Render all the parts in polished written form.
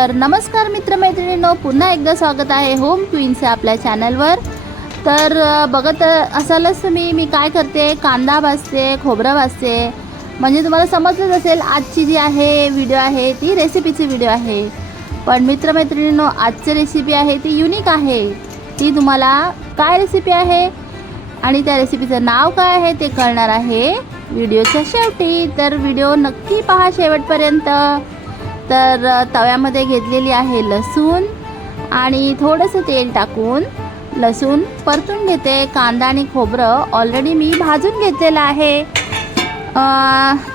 तर नमस्कार मित्रमैत्रिणींनो, पुन्हा एकदा स्वागत आहे होम क्वीनचे आपल्या चॅनलवर। तर बघत असालच तुम्ही मी काय करते, कांदा भाजते, खोबरं भाजते। म्हणजे तुम्हाला समजलंच असेल आजची जी आहे व्हिडिओ आहे ती रेसिपीची व्हिडिओ आहे। पण मित्रमैत्रिणींनो, आजची रेसिपी आहे ती युनिक आहे। ती तुम्हाला काय रेसिपी आहे आणि त्या रेसिपीचं नाव काय आहे ते कळणार आहे व्हिडिओच्या शेवटी। तर व्हिडिओ नक्की पहा शेवटपर्यंत। तर तव्यामध्ये घेतलेली आहे लसूण आणि थोडंसं तेल टाकून लसूण परतून घेते। कांदा आणि खोबरं ऑलरेडी मी भाजून घेतलेलं आहे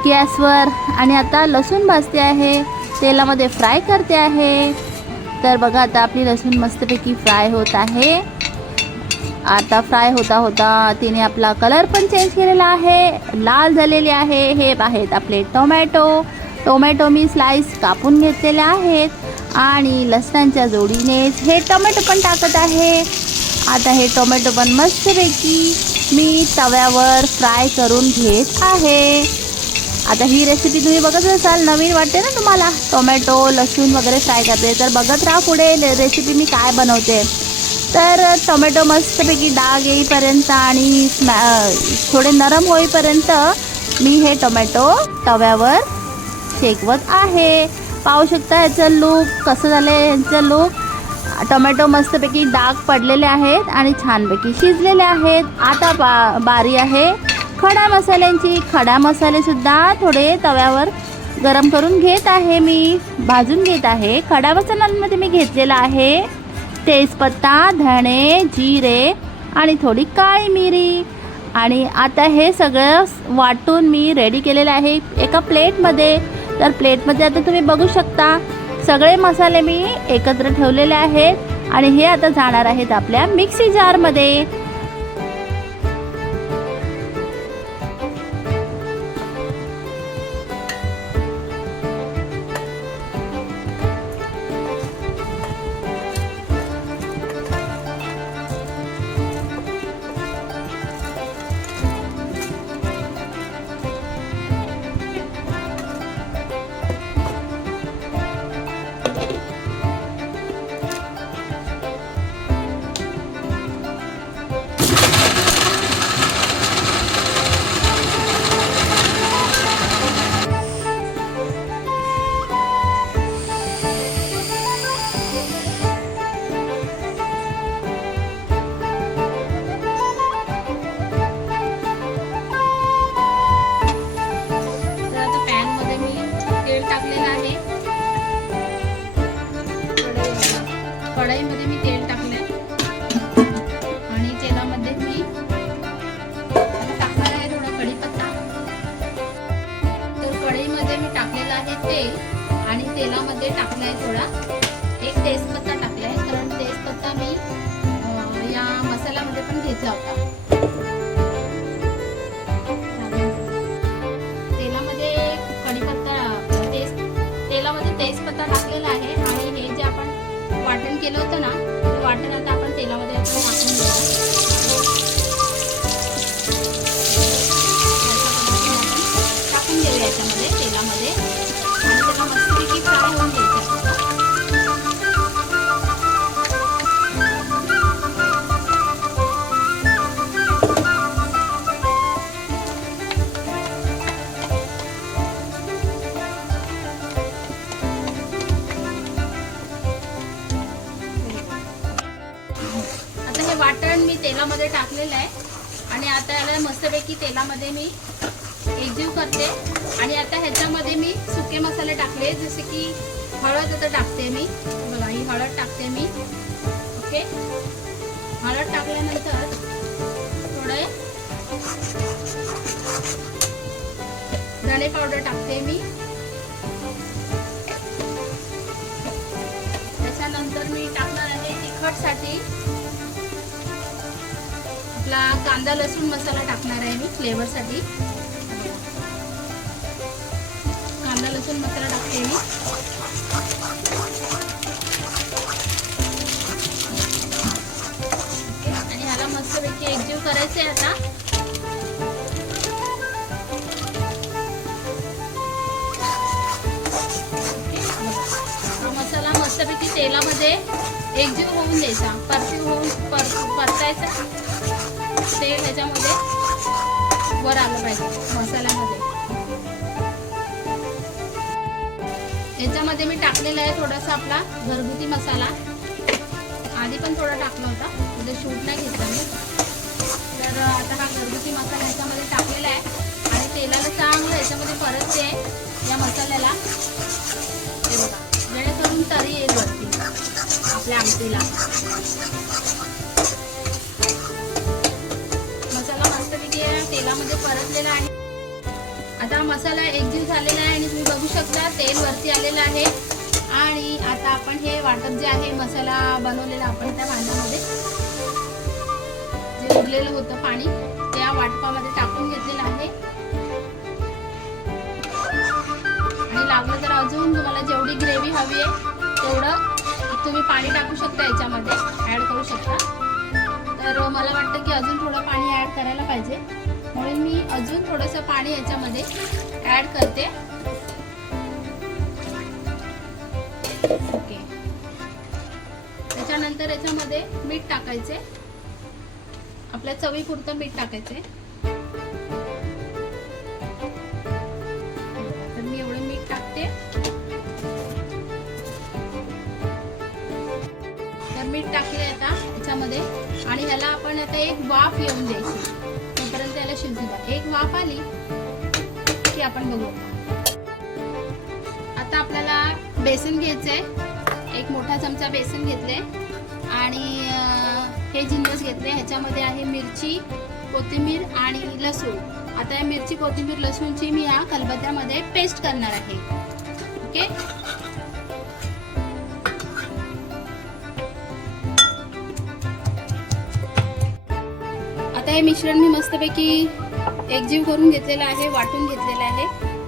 गॅसवर आणि आता लसूण भाजते आहे, तेलामध्ये फ्राय करते आहे। तर बघा आता आपली लसूण मस्तपैकी फ्राय होत आहे। आता फ्राय होता होता तिने आपला कलर पण चेंज केलेला आहे, लाल झालेली आहे। हे आहेत आपले टोमॅटो मी स्लाइस कापून घेतलेले आहेत आणि लसणाच्या जोडीनेच हे टोमॅटो पण टाकत आहे। आता हे टोमॅटो पण मस्तपैकी मी तव्यावर फ्राय करून घेत आहे। आता ही रेसिपी तुम्ही बघत असाल, नवीन वाटते ना तुम्हाला, टोमॅटो लसूण वगैरे फ्राय करते, तर बघत राहा पुढे रेसिपी मी काय बनवते। तर टोमॅटो मस्तपैकी डाग येईपर्यंत आणि थोडे नरम होईपर्यंत मी हे टोमॅटो तव्यावर शेकवत आहे। पाहू शकता ह्याचं लूक कसं झालं आहे। ह्याचं लूक टोमॅटो मस्तपैकी डाग पडलेले आहेत आणि छानपैकी शिजलेले आहेत। आता बारी आहे खडा मसाल्यांची। खडा मसालेसुद्धा थोडे तव्यावर गरम करून घेत आहे, मी भाजून घेत आहे। खडा मसाल्यांमध्ये मी घेतलेला आहे तेजपत्ता, धणे, जिरे आणि थोडी काळी मिरी। आणि आता हे सगळं वाटून मी रेडी केलेलं आहे एका प्लेटमध्ये। तर प्लेटमध्ये आता तुम्ही बघू शकता सगळे मसाले मी एकत्र ठेवलेले आहेत आणि हे आता जाणार आहेत आपल्या मिक्सी जारमध्ये। कढईमध्ये मी तेल टाकले आणि तेलामध्ये मी टाकणार आहे थोडा कढीपत्ता। तर कढईमध्ये मी टाकलेला आहे तेल आणि तेलामध्ये टाकला आहे थोडा एक तेजपत्ता टाकला आहे, कारण तेजपत्ता मी या मसाल्यामध्ये पण घेतला होता। तेलामध्ये तेलामध्ये तेजपत्ता टाकलेला आहे आणि हे जे आपण वाटण केलं होतं ना, ते वाटण आता आपण तेलामध्ये टाकून देऊया याच्यामध्ये तेलामध्ये आणि त्याला मस्तपैकी फ्राय होऊन द्यायचं। वाटण मी तेलामध्ये टाकलेलं आहे आणि आता याला मस्तपैकी तेलामध्ये मी एकजीव करते। आणि आता ह्याच्यामध्ये मी सुके मसाले टाकले, जसे की हळद आता टाकते मी, बघा ही हळद टाकते मी। ओके, हळद टाकल्यानंतर थोडे धणे पावडर टाकते मी। त्याच्यानंतर मी टाकणार आहे तिखटसाठी आपला कांदा लसूण मसाला टाकणार आहे मी फ्लेवरसाठी। कांदा लसूण मसाला टाकते मी। आणि ह्याला मस्तपैकी एकजीव करायचं आहे आता। तेलामध्ये एकजीव होऊन द्यायचा, परतायचा. तेल ह्याच्यामध्ये वर आलं पाहिजे मसाल्यामध्ये. याच्यामध्ये मी टाकलेला आहे थोडासा आपला घरगुती मसाला. आधी पण थोडा टाकला होता, म्हणजे शूट नाही घेतला मी. तर आता हा घरगुती मसाला ह्याच्यामध्ये टाकलेला आहे आणि तेलाला चांगलं याच्यामध्ये परतते या मसाल्याला. हे बघा, जेणेकरून तरी येईल वरती आपल्या आमटीला. मसाला मस्तपैकी तेलामध्ये परतलेला आहे. आता मसाला एकजीव झालेला आहे आणि तुम्ही बघू शकता तेल वरती आलेलं आहे. आणि आता आपण हे वाटप जे आहे मसाला बनवलेला आपण त्या भांड्यामध्ये जे उरलेलं होतं पाणी त्या वाटपामध्ये टाकून घेतलेलं आहे. आणि लागलं तर अजून तुम्हाला जेवढी ग्रेव्ही हवी आहे तेवढं तुम्ही पाणी टाकू शकता, याच्यामध्ये ॲड करू शकता. तर मला वाटतं की अजून थोडं पाणी ॲड करायला पाहिजे, म्हणून मी अजून थोडंसं पाणी याच्यामध्ये ॲड करते. ओके. त्याच्यानंतर याच्यामध्ये मीठ टाकायचे, आपल्या चवीपुरतं मीठ टाकायचे. तर मी एवढं मीठ टाकते. तर मीठ टाकले आता याच्यामध्ये आणि ह्याला आपण आता एक वाफ येऊन द्यायची, तोपर्यंत याला शिजू द्या. एक वाफ आली की आपण बघू. आता आपल्याला बेसन घ्यायचंय, एक मोठा चमचा बेसन घेतले आणि हे जिन्नस घेतले. ह्याच्यामध्ये आहे मिरची, कोथिंबीर आणि लसूण. आता या मिरची, कोथिंबीर, लसूणची मी या खलबत्त्यामध्ये पेस्ट करणार आहे. ओके. आता हे मिश्रण मी मस्तपैकी एकजीव करून घेतलेलं आहे, वाटून घेतलेलं आहे.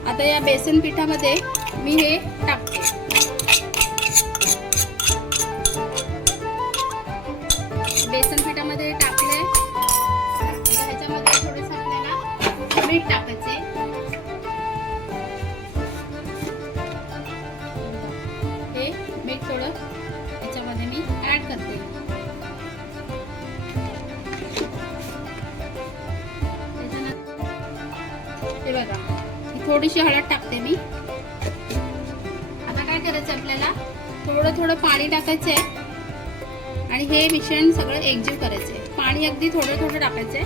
आता या बेसन पिठामध्ये मी हे टाकते. बेसन पिठामध्ये टाकले. आता ह्याच्यामध्ये थोडंसं आपल्याला मीठ टाकायचे. हे मीठ थोडं याच्यामध्ये मी ऍड करते. हे बघा, थोडीशी हळद टाकते मी. आता काय करायचं आपल्याला, थोडं थोडं पाणी टाकायचंय आणि हे मिश्रण सगळं एकजीव करायचंय. पाणी अगदी थोडं थोडं टाकायचंय,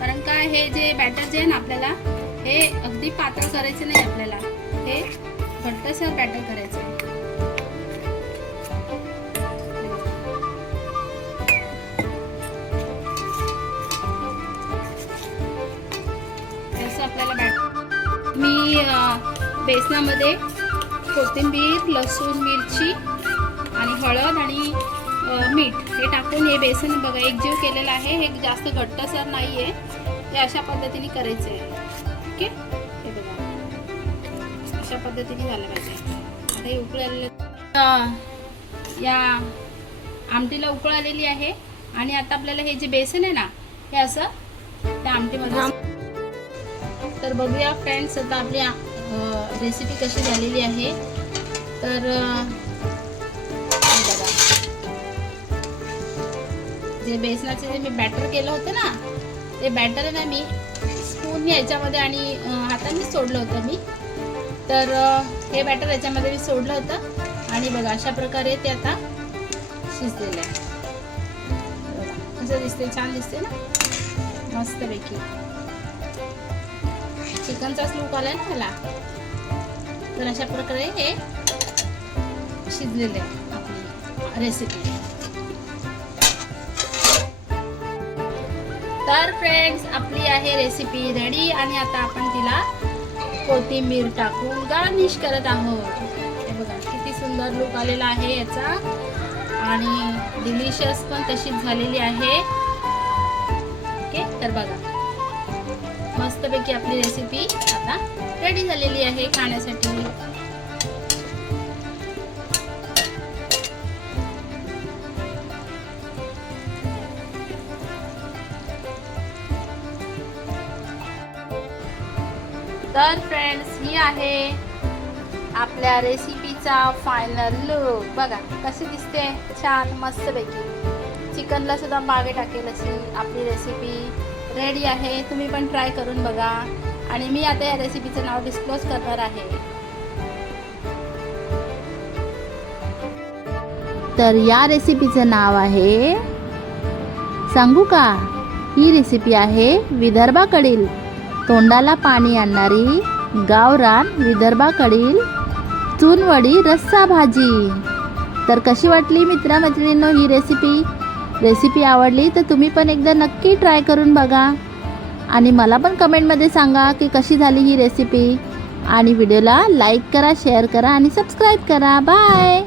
कारण काय हे जे बॅटर जे आहे ना आपल्याला, हे अगदी पातळ करायचं नाही आपल्याला, हे घट्टसर बॅटर करायचंय. असं आपल्याला बॅटर. मी बेसनामध्ये कोथिंबीर, लसूण, मिरची आणि हळद आणि मीठ हे टाकून हे बेसन बघा एकजीव केलेलं आहे. हे जास्त घट्टसर नाही आहे, हे अशा पद्धतीने करायचं आहे. ओके. हे बघा अशा पद्धतीने झालं पाहिजे. आता हे उकळ आलेलं, या आमटीला उकळ आलेली आहे आणि आता आपल्याला हे जे बेसन आहे ना हे असं त्या आमटीमध्ये. तर बघूया फ्रेंड्स आता आपली रेसिपी कशी झालेली आहे. तर जे बेसनाचे जे मी बॅटर केलं होतं ना, ते बॅटर ना मी स्पून याच्यामध्ये आणि हाताने सोडलं होतं मी. तर हे बॅटर याच्यामध्ये मी सोडलं होतं आणि बघा अशा प्रकारे ते आता शिजलेलं आहे. कसं दिसते, छान दिसते ना मस्तपैकी. चिकनचाच लूक आलाय ना मला. तर अशा प्रकारे हे शिजलेले आहे आपली रेसिपी. तर फ्रेंड्स आपली आहे रेसिपी रेडी आणि आता आपण तिला कोथिंबीर टाकून गार्निश करत आहोत. हे बघा किती सुंदर लुक आलेला आहे याचा आणि डिलिशियस पण तशीच झालेली आहे. ओके. तर बघा मस्तपैकी आपली रेसिपी आता रेडी झालेली आहे खाण्यासाठी. तर फ्रेंड्स ही आहे आपल्या रेसिपीचा फायनल लुक बघा कशी दिसते, छान मस्तपैकी. चिकनला सुद्धा मागे टाकेल अशी आपली रेसिपी रेडी आहे. तुम्ही पण ट्राय करून बघा. आणि मी आता या रेसिपीचं नाव डिस्क्लोज करणार आहे. तर या रेसिपीचं नाव आहे, सांगू का? ही रेसिपी आहे विदर्भाकडील तोंडाला पाणी आणणारी गावरान विदर्भाकडील चुनवडी रस्सा भाजी. तर कशी वाटली मित्रमैत्रिणींनो ही रेसिपी आवडली तर तुम्ही पण एकदा नक्की ट्राय करून बघा. आणि मला पण कमेंटमध्ये सांगा की कशी झाली ही रेसिपी. आणि व्हिडिओला लाईक करा, शेअर करा आणि सबस्क्राईब करा. बाय.